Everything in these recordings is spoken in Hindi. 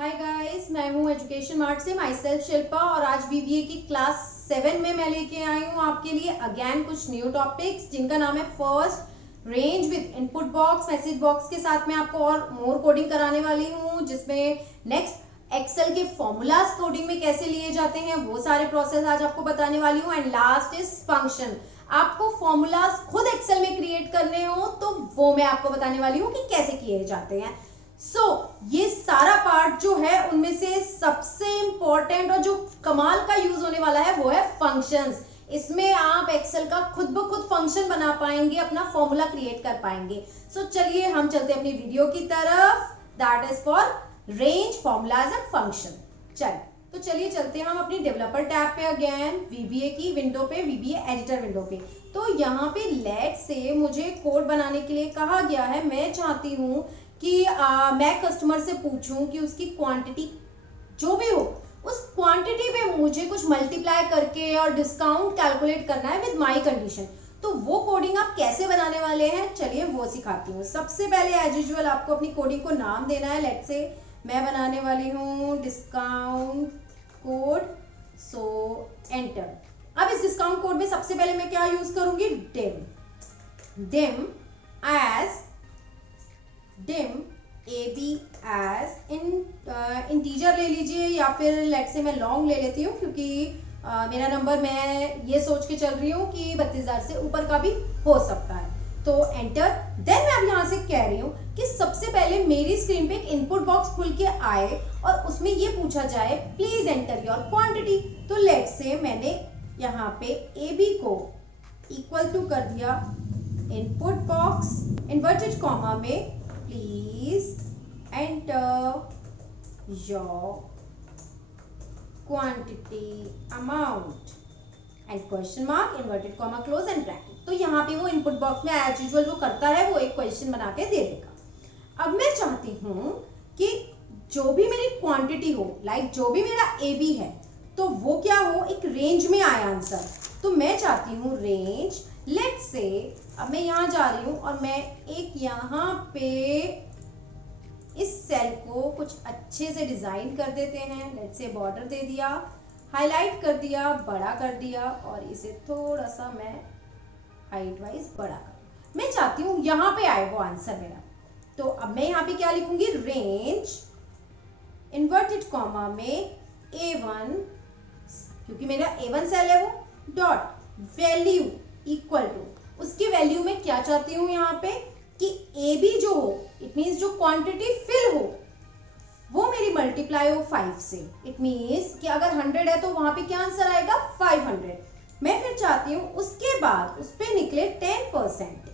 हाय गाइस, मैं हूँ एजुकेशन मार्ट से माई सेल्फ शिल्पा और आज बीबीए की क्लास 7 में मैं लेके आई हूँ आपके लिए अगेन कुछ न्यू टॉपिक्स जिनका नाम है first range with input box. Message box के साथ में आपको और मोर कोडिंग कराने वाली हूँ जिसमें नेक्स्ट एक्सेल के फॉर्मूलाज कोडिंग में कैसे लिए जाते हैं वो सारे प्रोसेस आज आपको बताने वाली हूँ। And last is function. आपको फॉर्मूलाज खुद एक्सेल में क्रिएट करने हो तो वो मैं आपको बताने वाली हूँ कि कैसे किए जाते हैं। ये सारा पार्ट जो है उनमें से सबसे इंपॉर्टेंट और जो कमाल का यूज होने वाला है वो है फंक्शंस। इसमें आप एक्सेल का खुद ब खुद फंक्शन बना पाएंगे, अपना फॉर्मूला क्रिएट कर पाएंगे। चलिए हम चलते हैं अपनी वीडियो की तरफ, that is for range formulas and function. चलिए चलते हैं हम अपनी डेवलपर टैब पे अगेन, वीबीए की विंडो पे, वीबीए एडिटर विंडो पे। तो यहाँ पे लेट से मुझे कोड बनाने के लिए कहा गया है। मैं चाहती हूँ कि मैं कस्टमर से पूछूं कि उसकी क्वांटिटी जो भी हो उस क्वांटिटी पे मुझे कुछ मल्टीप्लाई करके और डिस्काउंट कैलकुलेट करना है विद माय कंडीशन। तो वो कोडिंग आप कैसे बनाने वाले हैं, चलिए वो सिखाती हूँ। सबसे पहले एज यूजुअल आपको अपनी कोडिंग को नाम देना है। लेट से मैं बनाने वाली हूँ डिस्काउंट कोड, सो एंटर। अब इस डिस्काउंट कोड में सबसे पहले मैं क्या यूज करूंगी, डिम ab as इंटीजर ले लीजिए या फिर लेट से मैं लॉन्ग ले लेती हूँ क्योंकि मेरा नंबर मैं ये सोच के चल रही हूँ कि 32,000 से ऊपर का भी हो सकता है। तो एंटर। देन मैं अब यहाँ से कह रही हूँ कि सबसे पहले मेरी स्क्रीन पे एक इनपुट बॉक्स खुल के आए और उसमें ये पूछा जाए प्लीज एंटर योर क्वांटिटी। तो लेट से मैंने यहाँ पे ab को इक्वल टू कर दिया इनपुट बॉक्स इन्वर्टेड कॉमा में please enter your quantity amount and question mark inverted comma close and bracket। तो यहाँ पे वो इनपुट बॉक्स में एज यूजुअल जो करता है वो एक क्वेश्चन बना के दे देगा। अब मैं चाहती हूँ कि जो भी मेरी क्वांटिटी हो, लाइक जो भी मेरा AB है, तो वो क्या हो, एक रेंज में आए आंसर। तो मैं चाहती हूँ रेंज। लेट से अब मैं यहाँ जा रही हूँ और मैं एक यहाँ पे इस सेल को कुछ अच्छे से डिजाइन कर देते हैं। लेट से बॉर्डर दे दिया, हाईलाइट कर दिया, बड़ा कर दिया और इसे थोड़ा सा मैं हाइट वाइज बड़ा कर। मैं चाहती हूँ यहाँ पे आए वो आंसर मेरा। तो अब मैं यहाँ पे क्या लिखूंगी, रेंज इन्वर्टेड कॉमा में A1, क्योंकि मेरा A1 सेल है वो, डॉट वैल्यू इक्वल टू, उसकी वैल्यू में क्या चाहती हूँ यहाँ पे कि AB जो हो, इट मीन्स जो क्वांटिटी फिल हो वो मेरी मल्टीप्लाई हो 5 से। इट मीन्स कि अगर 100 है तो वहां पे क्या आंसर आएगा, 500। मैं फिर चाहती हूँ उसके बाद उस पे निकले 10%।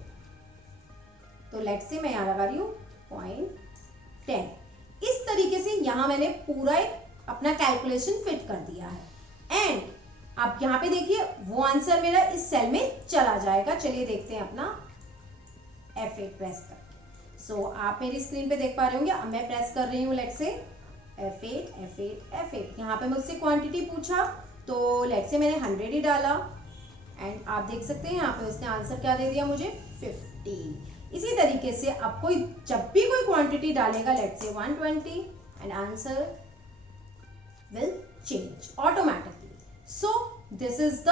तो लेट से मैं यहाँ लगा रही हूँ 0.10। इस तरीके से यहाँ मैंने पूरा एक अपना कैलकुलेशन फिट कर दिया है। एंड आप यहाँ पे देखिए वो आंसर मेरा इस सेल में चला जाएगा। चलिए देखते हैं अपना F8 प्रेस करके। आप मेरी स्क्रीन पे देख पा रहे होंगे। अब मैं प्रेस कर रही हूँ लेट से F8। यहाँ पे मुझसे क्वांटिटी पूछा तो लेट से मैंने 100 ही डाला एंड आप देख सकते हैं यहाँ पे उसने आंसर क्या दे दिया मुझे, 50। इसी तरीके से अब कोई जब भी कोई क्वांटिटी डालेगा लेट से 120 and answer will change automatically. This is the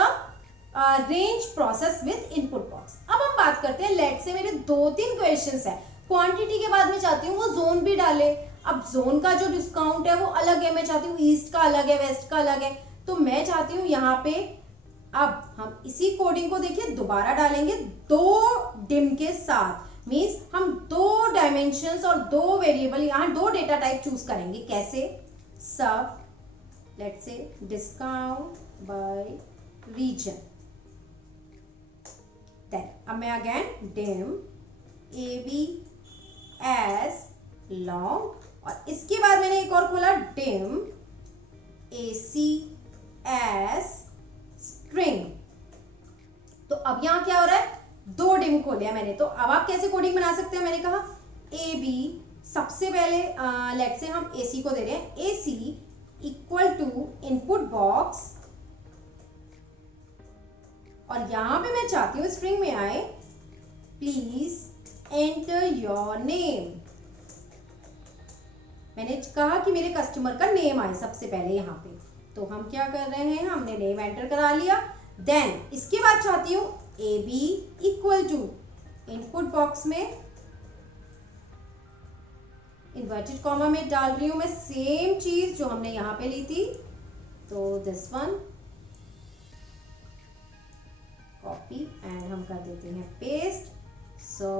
range process with input box. अब हम बात करते हैं, लेट से मेरे 2-3 क्वेश्चंस है। क्वांटिटी के बाद मैं चाहती हूँ वो जोन भी डाले। अब जोन का जो डिस्काउंट है वो अलग है, मैं चाहती हूँ ईस्ट का अलग है, वेस्ट का अलग है। तो मैं चाहती हूँ यहाँ पे अब हम इसी कोडिंग को देखिए दोबारा डालेंगे 2 डिम के साथ। मीन्स हम 2 डायमेंशंस और 2 वेरिएबल, यहाँ 2 डेटा टाइप चूज करेंगे। कैसे, सब let's say discount bye reason. अब मैं again dim AB as long और इसके बाद मैंने एक और खोला डिम AC as स्ट्रिंग। तो अब यहाँ क्या हो रहा है, 2 डिम खोलिया मैंने। तो अब आप कैसे कोडिंग बना सकते हैं, मैंने कहा AB सबसे पहले लेट से हम AC को दे रहे हैं AC equal to input box और यहां पे मैं चाहती हूँ स्ट्रिंग में आए प्लीज enter your name। मैंने कहा कि मेरे कस्टमर का नेम आए सबसे पहले यहाँ पे, तो हम क्या कर रहे हैं, हमने नेम एंटर करा लिया। देन इसके बाद चाहती हूँ AB equal to input box में इन्वर्टेड कॉमा में डाल रही हूं मैं सेम चीज जो हमने यहां पे ली थी, तो दिस वन कॉपी एंड हम कर देते हैं paste. So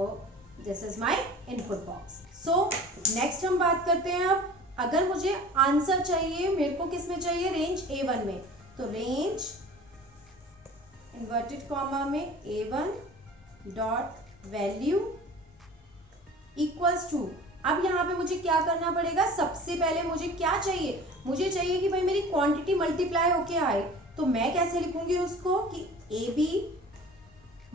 this is my input box. So next हम बात करते हैं अब, अगर मुझे आंसर चाहिए, मेरे को किस में चाहिए, रेंज A1 में, तो रेंज इन्वर्टेड कॉमा में A1 dot value equals to, अब यहाँ पे मुझे क्या करना पड़ेगा, सबसे पहले मुझे क्या चाहिए, मुझे चाहिए कि भाई मेरी क्वांटिटी मल्टीप्लाई होके आए, तो मैं कैसे लिखूंगी उसको कि AB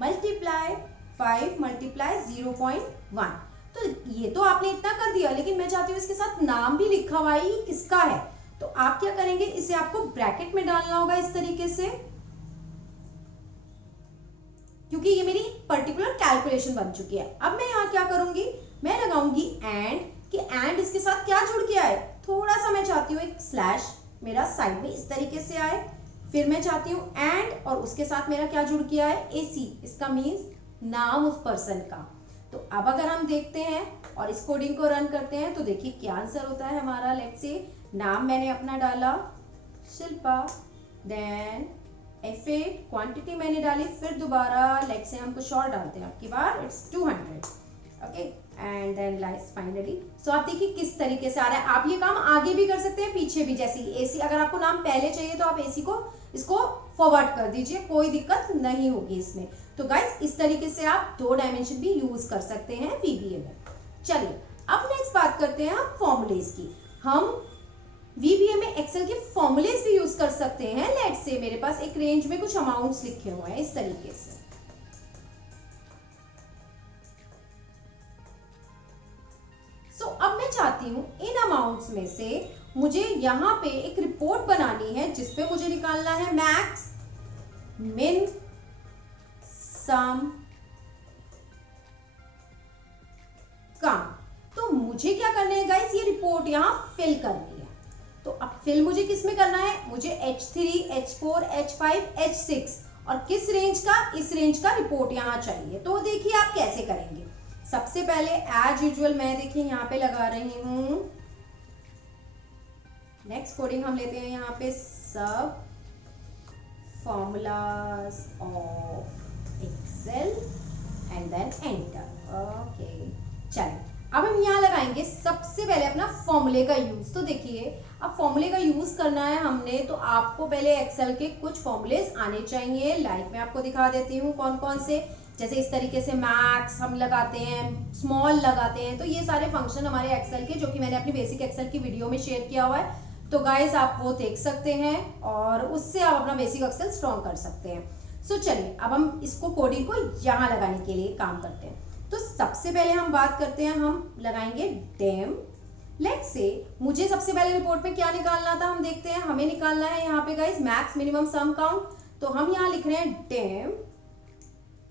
मल्टीप्लाई 5 मल्टीप्लाई 0.1। तो ये तो आपने इतना कर दिया, लेकिन मैं चाहती हूँ इसके साथ नाम भी लिखा हुआ है किसका है, तो आप क्या करेंगे, इसे आपको ब्रैकेट में डालना होगा इस तरीके से, क्योंकि ये मेरी पर्टिकुलर कैलकुलेशन बन चुकी है। अब मैं यहाँ क्या करूंगी, मैं लगाऊंगी एंड, कि एंड इसके साथ क्या जुड़ के आए, थोड़ा सा मैं चाहती हूँ एक स्लैश मेरा साइड में इस तरीके से आए, फिर मैं चाहती हूँ एंड और उसके साथ मेरा क्या जुड़ के आए, AC, इसका मीन्स नाम उस पर्सन का। तो अब अगर हम देखते हैं और इस कोडिंग को रन करते हैं तो देखिए क्या आंसर होता है हमारा। लेट्स से नाम मैंने अपना डाला शिल्पा, देन F8 क्वांटिटी मैंने डाली, फिर दोबारा लेट्स से हम कुछ और डालते हैं, आपकी bar it's 200, okay, and then lies finally. So आप देखिए किस तरीके से आ रहा है। आप ये काम आगे भी कर सकते हैं, पीछे भी, जैसे AC, अगर आपको नाम पहले चाहिए तो आप AC को इसको फॉरवर्ड कर दीजिए, कोई दिक्कत नहीं होगी इसमें। तो गाइस इस तरीके से आप 2 डायमेंशन भी यूज कर सकते हैं VBA में। चलिए अब नेक्स्ट बात करते हैं हम फॉर्मूलेज की। हम VBA में एक्सेल के फॉर्मूलेज भी यूज कर सकते हैं। लेट्स से मेरे पास एक रेंज में कुछ अमाउंट्स लिखे हुए हैं इस तरीके से, अब मैं चाहती हूं इन अमाउंट्स में से मुझे यहां पे एक रिपोर्ट बनानी है जिसपे मुझे निकालना है मैक्स, मिन, सम, कम। तो मुझे क्या करना है गाइस, ये रिपोर्ट यहां फिल करनी है। तो अब फिल मुझे किस में करना है, मुझे H3, H4, H5, H6 और किस रेंज का, इस रेंज का रिपोर्ट यहां चाहिए। तो देखिए आप कैसे करेंगे। सबसे पहले एज यूजुअल मैं देखिए यहाँ पे लगा रही हूं, नेक्स्ट कोडिंग हम लेते हैं यहाँ पे सब formulas of Excel and then enter. Okay चलिए अब हम यहाँ लगाएंगे सबसे पहले अपना फॉर्मूले का यूज। तो देखिए अब फॉर्मूले का यूज करना है हमने, तो आपको पहले एक्सेल के कुछ फॉर्मूलेज आने चाहिए। लाइक मैं आपको दिखा देती हूँ कौन कौन से, जैसे इस तरीके से मैक्स हम लगाते हैं, स्मॉल लगाते हैं। तो ये सारे फंक्शन हमारे एक्सेल के, जो कि मैंने अपनी बेसिक एक्सेल की वीडियो में शेयर किया हुआ है, तो गाइस आप वो देख सकते हैं और उससे आप अपना बेसिक एक्सेल स्ट्रॉन्ग कर सकते हैं। सो चलिए अब हम इसको कोडिंग को यहाँ लगाने के लिए काम करते हैं। तो सबसे पहले हम बात करते हैं, हम लगाएंगे डेम। लेट्स से मुझे सबसे पहले रिपोर्ट में क्या निकालना था, हम देखते हैं। हमें निकालना है यहाँ पे गाइस मैक्स, मिनिमम, सम, काउंट। तो हम यहाँ लिख रहे हैं डेम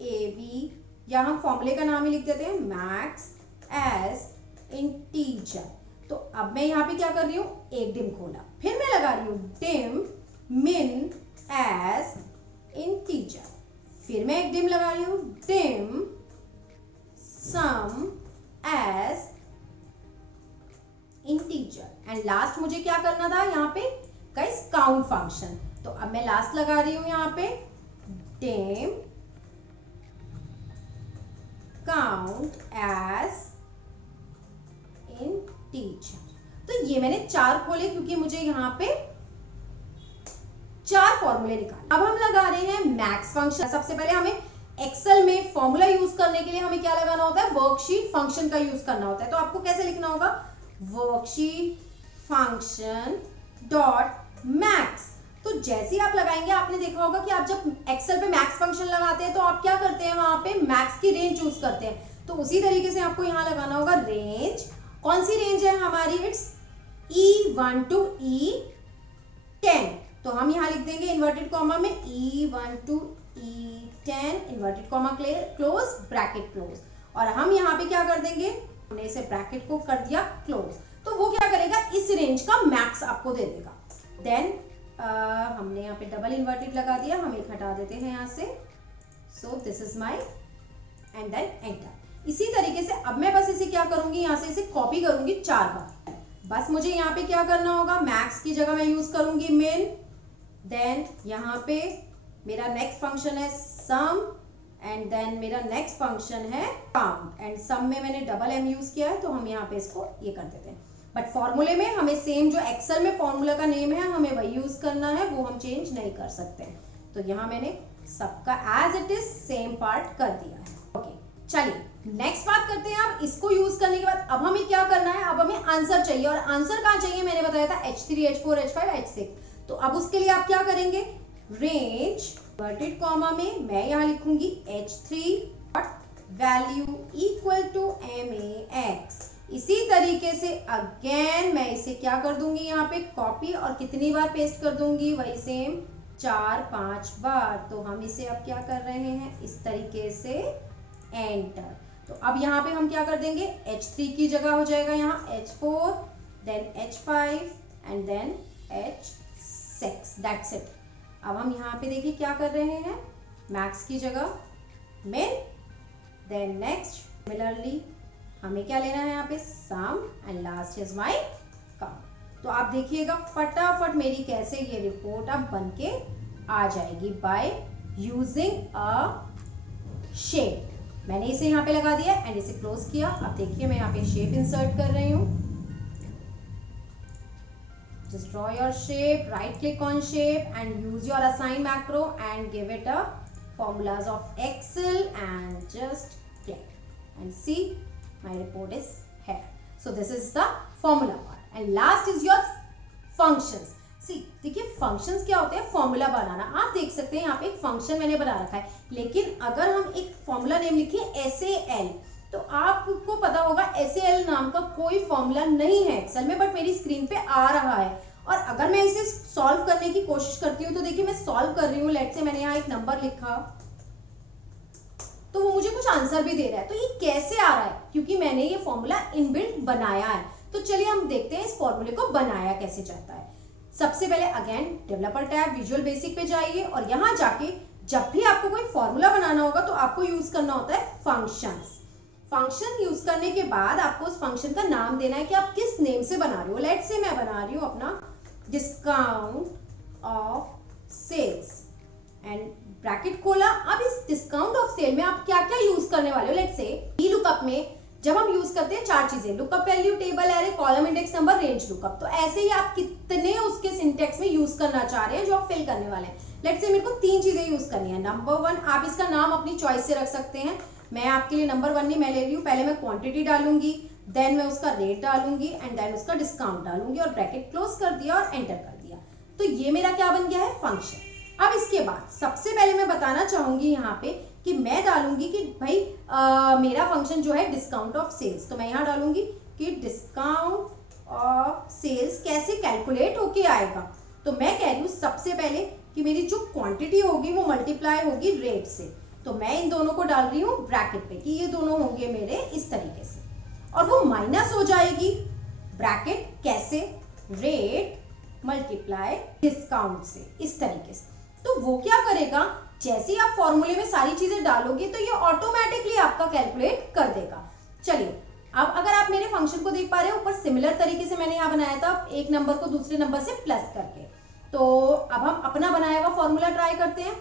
AB, या हम फॉर्मूले का नाम ही लिख देते हैं मैक्स एज इंटीजर। तो अब मैं यहाँ पे क्या कर रही हूँ, एक डिम खोला, फिर मैं लगा रही हूँ डिम मिन एज इंटीजर, फिर मैं एक डिम लगा रही हूँ dim sum as integer, and last मुझे क्या करना था यहाँ पे गाइस, काउंट फंक्शन। तो अब मैं लास्ट लगा रही हूँ यहाँ पे डिम काउंट एज इंटीजर। तो ये मैंने 4 खोले क्योंकि मुझे यहाँ पे 4 फॉर्मूले निकाले। अब हम लगा रहे हैं मैक्स फंक्शन। सबसे पहले हमें एक्सेल में फॉर्मूला यूज करने के लिए हमें क्या लगाना होता है, वर्कशीट फंक्शन का यूज करना होता है। तो आपको कैसे लिखना होगा, वर्कशीट फंक्शन डॉट मैक्स। तो जैसे ही आप लगाएंगे, आपने देखा होगा कि आप जब एक्सेल पे मैक्स फंक्शन लगाते हैं तो आप क्या करते हैं, वहां पे मैक्स की रेंज चूज करते हैं। तो उसी तरीके से आपको यहाँ लगाना होगा रेंज। कौन सी रेंज है हमारी, इट्स E1 to E10। तो हम यहाँ लिख देंगे इन्वर्टेड कॉमा में E1 to E10 inverted comma close, bracket close. और हम यहाँ पे क्या कर देंगे, हमने इसे ब्रैकेट को कर दिया क्लोज। तो वो क्या करेगा, इस रेंज का मैक्स आपको दे देगा। देन हमने यहाँ पे डबल इन्वर्टेड लगा दिया, हम एक हटा देते हैं यहाँ से। So this is my and then enter. इसी तरीके से अब मैं बस इसे क्या करूंगी, यहाँ से इसे कॉपी करूंगी 4 बार। बस मुझे यहाँ पे क्या करना होगा, मैक्स की जगह मैं यूज करूंगी मिन। देन यहाँ पे मेरा नेक्स्ट फंक्शन है सम एंड देन मेरा नेक्स्ट फंक्शन है काउंट। एंड सम में मैंने डबल एम यूज किया है तो हम यहाँ पे इसको ये कर देते हैं। बट फॉर्मूले में हमें सेम जो एक्सेल में फॉर्मूला का नेम है हमें वही यूज करना है, वो हम चेंज नहीं कर सकते। तो यहाँ मैंने सबका as it is same part कर दिया है। ओके चलिए नेक्स्ट बात करते हैं। अब इसको यूज करने के बाद अब हमें क्या करना है, अब हमें आंसर चाहिए। और आंसर कहाँ चाहिए, मैंने बताया था H3 H4 H5 H6। तो अब उसके लिए आप क्या करेंगे, रेंज इन्वर्टेड कॉमा में मैं यहाँ लिखूंगी H3 value equal to MAX। इसी तरीके से अगेन मैं इसे क्या कर दूंगी, यहाँ पे कॉपी और कितनी बार पेस्ट कर दूंगी, वही सेम 4-5 बार। तो हम इसे अब क्या कर रहे हैं, इस तरीके से एंटर। तो अब यहाँ पे हम क्या कर देंगे, H3 की जगह हो जाएगा यहाँ H4 then H5 and then H6। That's it. अब हम यहाँ पे देखिए क्या कर रहे हैं, मैक्स की जगह मिन देन नेक्स्ट। सिमिलरली हमें क्या लेना है यहाँ पे sum and last is my count. तो आप देखिएगा फटाफट मेरी कैसे ये रिपोर्ट अब बन के आ जाएगी बाय यूजिंग अ शेप। मैंने इसे यहाँ पे लगा दिया एंड इसे क्लोज किया। अब देखिए मैं यहाँ पे शेप इंसर्ट कर रही हूँ। Just draw your shape, right click on shape and use your assign macro and give it a formulas of Excel and just click and see my report is here. So this is the formula part and last is your functions. See देखिए functions क्या होते हैं, फॉर्मूला बनाना। आप देख सकते हैं यहाँ पे एक फंक्शन मैंने बना रखा है, लेकिन अगर हम एक फॉर्मूला नेम लिखिए SAL तो आपको पता होगा SAL नाम का कोई फॉर्मूला नहीं है एक्सेल में, बट मेरी स्क्रीन पे आ रहा है। और अगर मैं इसे सॉल्व करने की कोशिश करती हूँ तो देखिए मैं सॉल्व कर रही हूँ, लेट से मैंने यहाँ एक नंबर लिखा तो वो मुझे कुछ आंसर भी दे रहा है। तो ये कैसे आ रहा है, क्योंकि मैंने ये फॉर्मूला इनबिल्ट बनाया है। तो चलिए हम देखते हैं इस फॉर्मूले को बनाया कैसे जाता है। सबसे पहले again developer tab visual basic पे जाइए और यहाँ जाके जब भी आपको कोई फॉर्मूला बनाना होगा तो आपको यूज करना होता है फंक्शंस। फंक्शन यूज करने के बाद आपको उस फंक्शन का नाम देना है कि आप किस नेम से बना रहे हो। लेट से मैं बना रही हूँ अपना discount off sales and bracket खोला। अब इस डिस्काउंट ऑफ सेल में आप क्या क्या यूज करने वाले हो, लेट से ई लुकअप में जब हम यूज करते हैं 4 चीजें, lookup value, table array, column index number, range lookup. तो ऐसे ही आप कितने उसके सिंटेक्स में यूज करना चाह रहे हैं जो आप फिल करने वाले हैं। लेट से मेरे को 3 चीजें यूज करनी है। नंबर 1 आप इसका नाम अपनी चॉइस से रख सकते हैं। मैं आपके लिए नंबर 1 नहीं मैं ले रही हूँ। पहले मैं क्वांटिटी डालूंगी, देन मैं उसका रेट डालूंगी एंड देन उसका डिस्काउंट डालूंगी और ब्रैकेट क्लोज कर दिया और एंटर कर दिया। तो ये मेरा क्या बन गया है, फंक्शन। अब इसके बाद सबसे पहले मैं बताना चाहूंगी यहाँ पे कि मैं डालूंगी कि भाई मेरा फंक्शन जो है डिस्काउंट ऑफ सेल्स। तो मैं यहाँ डालूंगी कि डिस्काउंट ऑफ सेल्स कैसे कैलकुलेट होके आएगा। तो मैं कह रही हूँ सबसे पहले कि मेरी जो क्वांटिटी होगी वो मल्टीप्लाई होगी रेट से। तो मैं इन दोनों को डाल रही हूँ ब्रैकेट पे कि ये दोनों होंगे मेरे इस तरीके से, और वो माइनस हो जाएगी ब्रैकेट कैसे, रेट मल्टीप्लाई डिस्काउंट से, इस तरीके से। तो वो क्या करेगा, जैसे ही आप फॉर्मूले में सारी चीजें डालोगे तो ये ऑटोमेटिकली आपका कैलकुलेट कर देगा। चलिए अब अगर आप मेरे फंक्शन को देख पा रहे हो, ऊपर सिमिलर तरीके से मैंने यहाँ बनाया था एक नंबर को दूसरे नंबर से प्लस करके। तो अब हम अपना बनाया हुआ फॉर्मूला ट्राई करते हैं।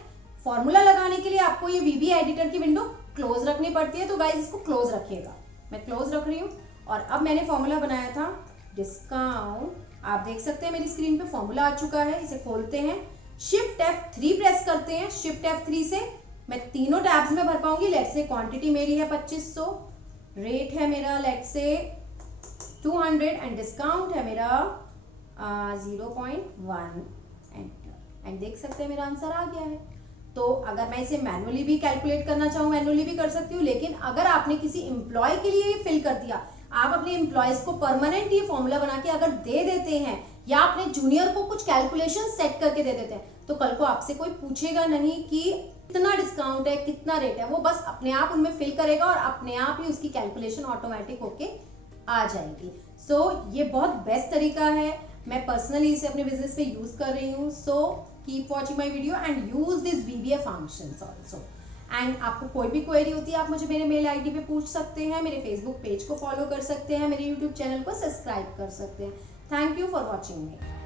फॉर्मूला लगाने के लिए आपको ये VB एडिटर की विंडो क्लोज रखनी पड़ती है, तो गाइस इसको क्लोज रखिएगा। मैं क्लोज रख रही हूँ और अब मैंने फॉर्मूला बनाया था डिस्काउंट। आप देख सकते हैं मेरी स्क्रीन पे फॉर्मूला आ चुका है। इसे खोलते हैं, शिफ्ट F3 प्रेस करते हैं। शिफ्ट F3 से मैं तीनों टैब्स में भर पाऊंगी। लेट से क्वांटिटी मेरी है 2500, रेट है मेरा लेट से 200 एंड डिस्काउंट है मेरा 0.1 एंटर। एंड देख सकते हैं मेरा आंसर आ गया है। तो अगर मैं इसे मैनुअली भी कैलकुलेट करना चाहूँ मैनुअली भी कर सकती हूँ, लेकिन अगर आपने किसी एम्प्लॉय के लिए ये फिल कर दिया, आप अपने एम्प्लॉयज को परमानेंट ये फॉर्मूला बना के अगर दे देते हैं या अपने जूनियर को कुछ कैलकुलेशन सेट करके दे देते हैं, तो कल को आपसे कोई पूछेगा नहीं कि कितना डिस्काउंट है कितना रेट है। वो बस अपने आप उनमें फिल करेगा और अपने आप ही उसकी कैलकुलेशन ऑटोमेटिक होके आ जाएगी। सो ये बहुत बेस्ट तरीका है, मैं पर्सनली इसे अपने बिजनेस पे यूज कर रही हूँ। So keep watching my video and use this BBA functions also. And आपको कोई भी क्वेरी होती है आप मुझे मेरे मेल ID पे पूछ सकते हैं, मेरे फेसबुक पेज को फॉलो कर सकते हैं, मेरे यूट्यूब चैनल को सब्सक्राइब कर सकते हैं। Thank you for watching me.